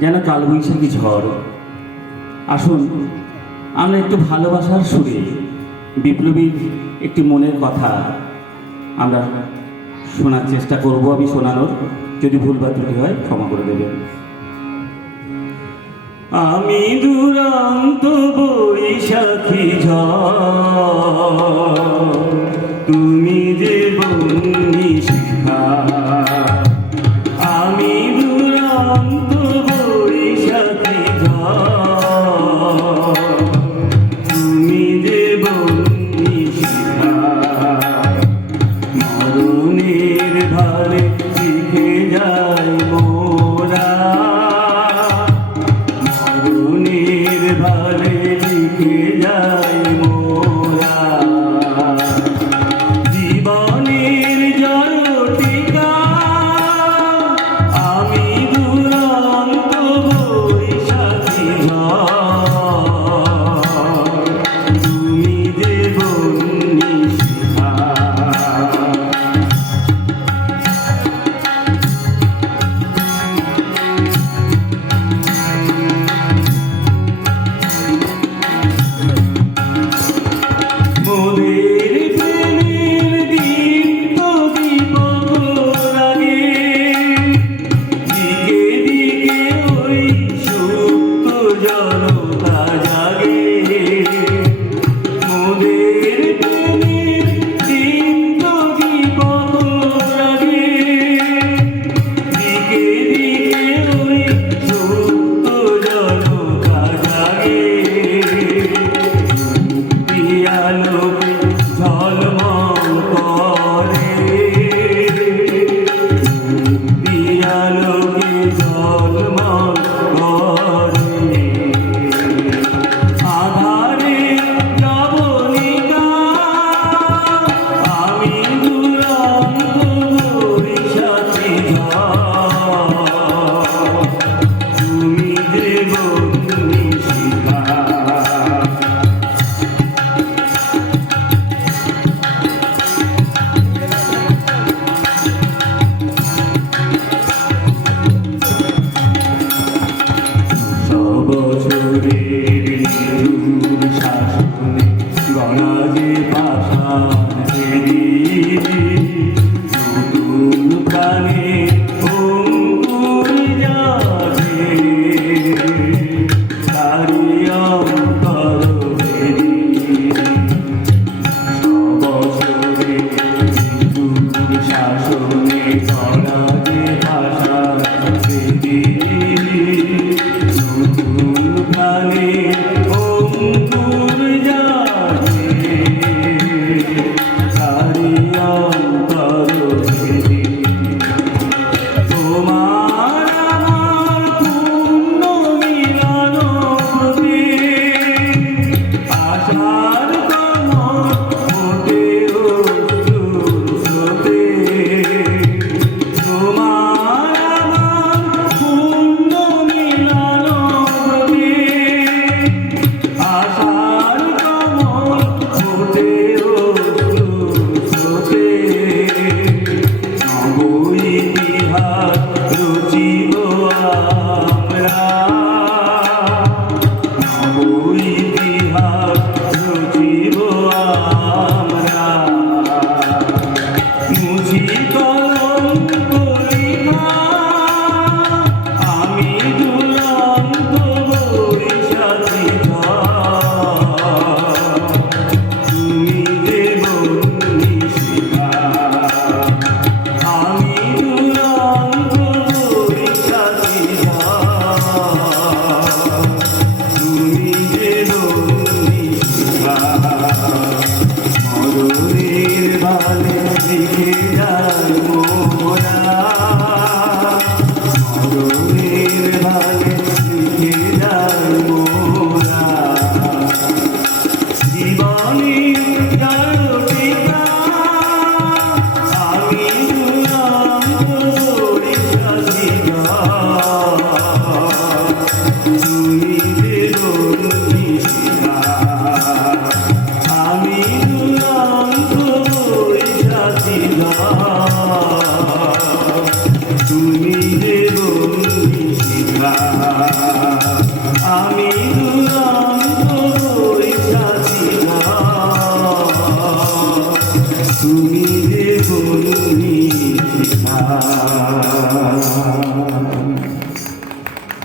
যেন কালবৈশাখী ঝড়। আসুন আমরা একটু ভালোবাসার সুরে বিপ্লবীর একটি মনের কথা আমরা শোনার চেষ্টা করব। আমি শোনানোর, যদি ভুল বা ত্রুটি হয় ক্ষমা করে দেবেন। আমি দুরন্ত বৈশাখী ঝড়, তুমি যে বন্যী শিখা। আমি দুরন্ত বৈশাখী ঝড়, তুমি যে বন্যী শিখা। মরণের ভারে শিখে যায় মোরা, মরণের ভারে লিখে যায় মোরা। জীবনের জয়টিকা আমি দুরন্ত বৈশাখী ঝড়, তুমি যে বন্যী শিখা। মোদের প্রেমের দীপ্ত দীপক লাগে, দিকে দিকে ওই সুপ্ত জনতা জাগে। মোদের প্রেমের দীপ্ত দীপক লাগে, দিকে দিকে ওই সুপ্ত জনতা জাগে। আলোকে ঝলমল করে, আলোকে ঝলমল করে। আধারে নবনীতা আমি দুরন্ত বৈশাখী ঝড়, তুমি যে বন্যী শিখা। বছরের নিঠুর শাসনে গলা যে পাষাণ বেরিয়ে, নতুন প্রাণে অঙ্কুর জাগে। তারি অন্তর বেরিয়ে বছরের নিঠুর শাসনে গলা যে পাষাণ বেরিয়ে, প্রাণে অঙ্কুর জাগে। তারি অন্তর ভেদে তোমার আমার পূর্ণ মিলন প্রতি, আশার কমল ফোটে অশ্রুর স্রোতে। তোমার আমার পূর্ণ মিলন প্রতি, আশার কমল ফোটে অশ্রুর স্রোতে। নব ইতিহাস রচিব আমরা, নব ইতিহাস রচিব আমরা। মুছি কলঙ্ক লিখা আমি দুরন্ত বৈশাখী ঝড়, তুমি যে বন্যী শিখা। আমি দুরন্ত বৈশাখী ঝড়, তুমি যে বন্যী শিখা। মরণের ভালে লিখে যায় মোরা, মরণের ভালে লিখে যায় মোরা। জীবনের জয়টিকা আমি দুরন্ত বৈশাখী ঝড়, তুমি যে বন্যী শিখা। আমি দুরন্ত বৈশাখী ঝড়, তুমি যে বন্যী শিখা। আমি দুরন্ত বৈশাখী তুমি যে বন্ধু